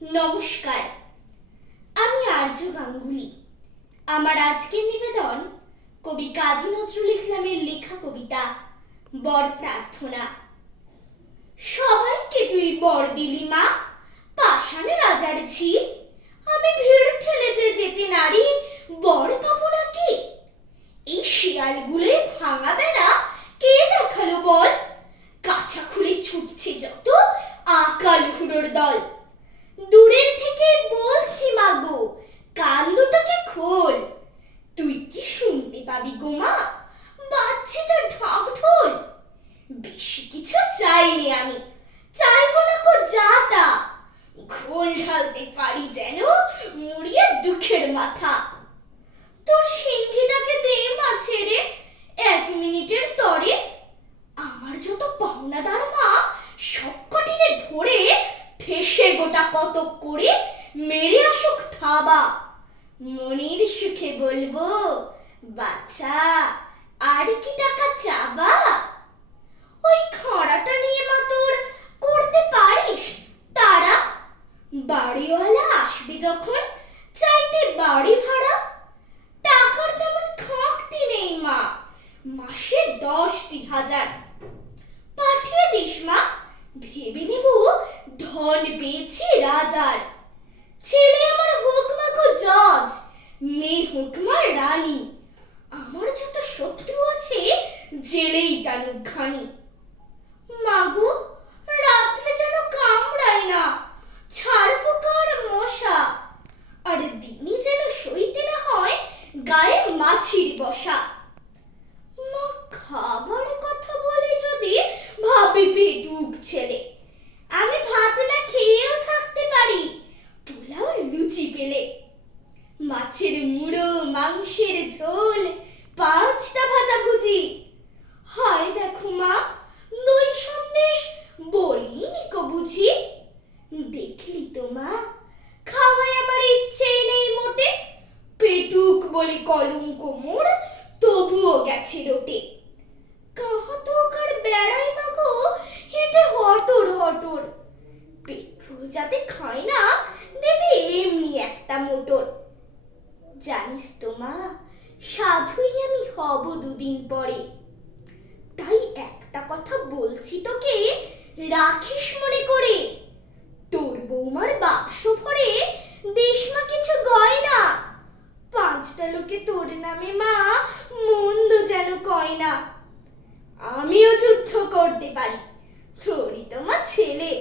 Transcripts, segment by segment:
নমস্কার, আমি আর্য গাঙ্গুলি। আমার আজকের নিবেদন কবি কাজী নজরুল ইসলামের লেখা কবিতা বর প্রার্থনা। সবাইকে তুই বর দিলি মা, পাষাণে রাজার ঝি, আমি ভিড় ঠেলে যে যেতে নারী, বর পাবো নাকি? এই শিয়ালগুলোই ভাঙা বেড়া কে দেখালো বল? কাছা খুলে ছুটছে যত আকাল হুড়োর দল। দূরের থেকে বলছি মাগো, কান দুটোকে খোল, তুই কি শুনতে পাবি গো মা, বাজছে যা ঢাক ঢোল। বেশি কিছু চাইনি আমি, চাইবো না কো যা তা, ঘোল ঢালতে পারি যেন মুড়িয়ে দুঃখের মাথা। তোর সিংহিটাকে দে মা ছেড়ে, 1 মিনিটের তরে, আমার যত পাওনাদার মা সবকটিকে ধরে ঠেসে গোটা কতক করে মেরে আসুক থাবা। মনের সুখে বলবো বাছা, আর কি টাকা চাবা? ওই খড়াটা নিয়ে মা তোর করতে পারিস তারা? বাড়িওয়ালা আসবে যখন চাইতে বাড়ি ভাড়া, টাকার তেমন খাঁকতি নেই মা, মাসে 10,000 পাঠিয়ে দিস মা, ভেবে নেব ধন পেয়েছি রাজার। ছেলে আমার হোক মা গো জজ, মেয়ে হোক মা রানী, আমার যত শত্রু আছে জেলেই টানুক ঘানি। মাগো, রাত্রে যেন কামড়ায় না, ছাড় পোকার মশা, আর দিনই যেন সইতে না হয় গায়ে মাছির বসা। মা খাবার কথা বলে যদি ভাবি পেটুক ছেলে, আমি ভাত না খেয়েও থাকতে পারি, পোলাও লুচি পেলে। মাছের মুড়ো, মাংসের ঝোল, 5টা ভাজাভুজি, হায় দেখো মা, দই সন্দেশ বলিনি কো বুঝি। দেখলি তো মা, খাওয়ায় আমার ইচ্ছেই নেই মোটে, পেটুক বলে কলঙ্ক মোর তবুও গেছে রোটে। কাহাতক আর বেড়াই মা গো হেঁটে হটর হটর, পেট্রোল যাতে খাই না দেবে এমনি একটা মোটর। জানিস তো মা, সাধুই আমি হব 2 দিন পরে, তাই একটা কথা বলছি তোকে, রাখিস মনে করে। তোর বৌমার বাক্স ভরে দিস মা কিছু গয়না, 5টা লোকে তোর নামে মা মন্দ যেন কয় না। আমিও যুদ্ধ করতে পারি, তোরই তো মা ছেলে,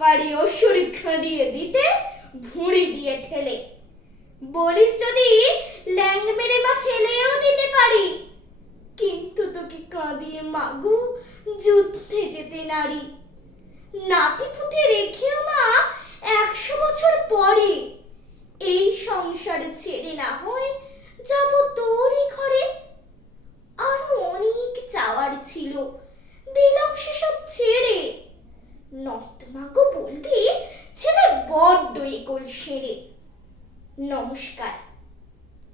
পারি অসুর খাঁদিয়ে দিতে ভুঁড়ি দিয়ে ঠেলে। বলিস যদি ল্যাং মেরে মা ফেলেও দিতে পারি, কিন্তু তোকে কাঁদিয়ে মাগো যুদ্ধে যেতে নারী। নাতি পুঁতে রেখেও মা 100 বছর পরে এই সংসার ছেড়ে না হয় যাব তোরই ঘরে। আরো অনেক চাওয়ার ছিল, দিলাম সেসব ছেড়ে, নয়তো মাগো বলবে ছেলে বড্ড একল সেরে। নমস্কার।